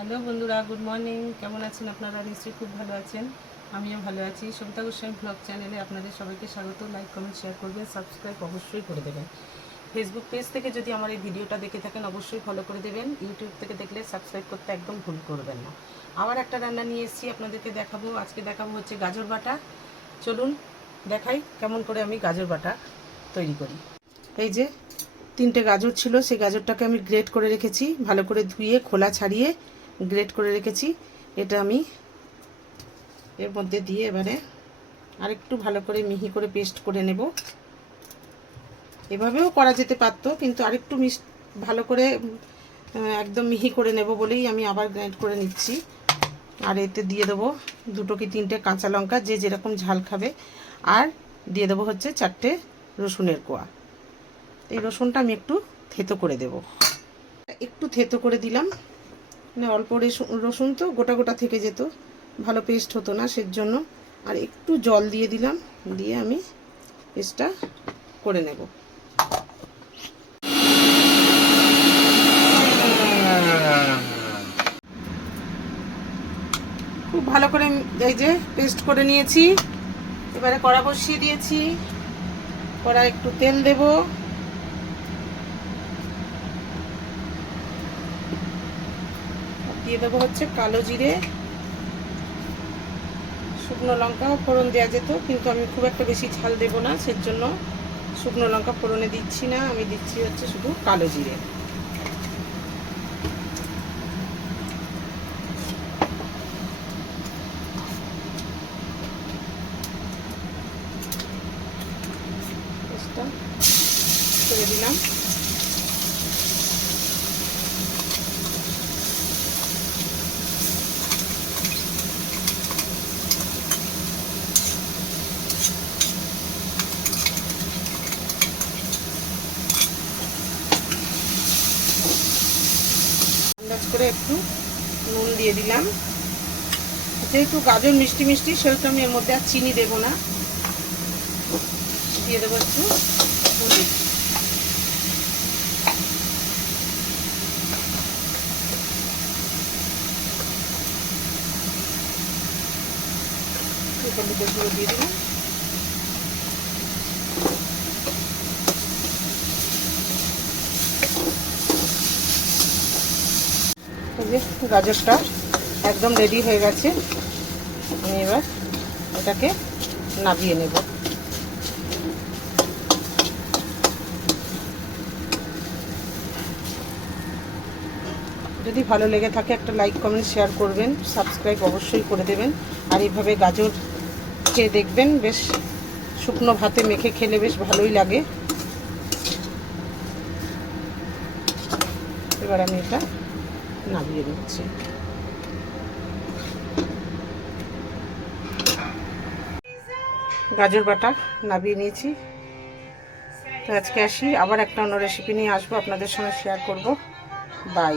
Hello বন্ধুরা, good morning. কেমন আছেন আপনারা? নিশ্চয়ই খুব ভালো আছেন। আমিও ভালো আছি। সবিতা গোস্বামী ব্লগ চ্যানেলে আপনাদের সবাইকে স্বাগত। লাইক, কমেন্ট, শেয়ার করবেন, সাবস্ক্রাইব অবশ্যই করে দেবেন। ফেসবুক পেজ থেকে যদি আমার এই ভিডিওটা দেখে থাকেন অবশ্যই ফলো করে দেবেন। ইউটিউব থেকে দেখলে সাবস্ক্রাইব করতে একদম ভুল করবেন না। আবার একটা রান্না নিয়ে এসেছি, আপনাদেরকে দেখাবো। আজকে দেখাবো হচ্ছে গাজর বাটা। চলুন দেখাই কেমন করে আমি গাজর বাটা তৈরি করি। এই যে 3টে গাজর ছিল, সেই গাজরটাকে আমি গ্রেট করে রেখেছি, ভালো করে ধুয়ে খোলা ছাড়িয়ে গ্রেট করে রেখেছি। এটা আমি এর মধ্যে দিয়ে এবারে আরেকটু ভালো করে মিহি করে পেস্ট করে নেব। এভাবেও করা যেতে পারতো, কিন্তু আরেকটু ভালো করে একদম মিহি করে নেব বলেই আমি আবার গ্রাইন্ড করে নিচ্ছি। আর এতে দিয়ে দেবো 2 কি 3টে কাঁচা লঙ্কা, যে যেরকম ঝাল খাবে। আর দিয়ে দেবো হচ্ছে 4টে রসুনের কোয়া। এই রসুনটা আমি একটু থেতো করে দেব। একটু থেতো করে দিলাম, মানে অল্প রসুন তো গোটা গোটা থেকে যেত, ভালো পেস্ট হতো না, সেজন্য। আর একটু জল দিয়ে দিলাম, দিয়ে আমি পেস্টটা করে নেব। খুব ভালো করে এই যে পেস্ট করে নিয়েছি। এবারে কড়া বসিয়ে দিয়েছি। কড়া একটু তেল দেব, দিয়ে দেবো হচ্ছে কালো জিরে, শুকনো লঙ্কা ফোড়ন দেওয়া যেত, কিন্তু আমি খুব একটা বেশি ঝাল দেব না, সেজন্য শুকনো লঙ্কা ফোড়নে দিচ্ছি না। আমি দিচ্ছি হচ্ছে শুধু কালো জিরে। করে দিলাম। আন্দাজ করে একটু নুন দিয়ে দিলাম। যেহেতু গাজর মিষ্টি মিষ্টি, সেহেতু আমি এর মধ্যে আর চিনি দেবো না। দিয়ে দেবো একটু হলুদ। হলুদের গুঁড়ো দিয়ে দিলাম। এই যে গাজরটা একদম রেডি হয়ে গেছে। আমি এবার এটাকে নামিয়ে নেব। যদি ভালো লেগে থাকে একটা লাইক, কমেন্ট, শেয়ার করবেন, সাবস্ক্রাইব অবশ্যই করে দেবেন। আর এইভাবে গাজর খেয়ে দেখবেন, বেশ শুকনো ভাতে মেখে খেলে বেশ ভালোই লাগে। এবার আমি এটা নামিয়ে দিচ্ছি। গাজর বাটা নামিয়ে নিয়েছি। তো আজকে আসি, আবার একটা অন্য রেসিপি নিয়ে আসবো, আপনাদের সঙ্গে শেয়ার করব। বাই।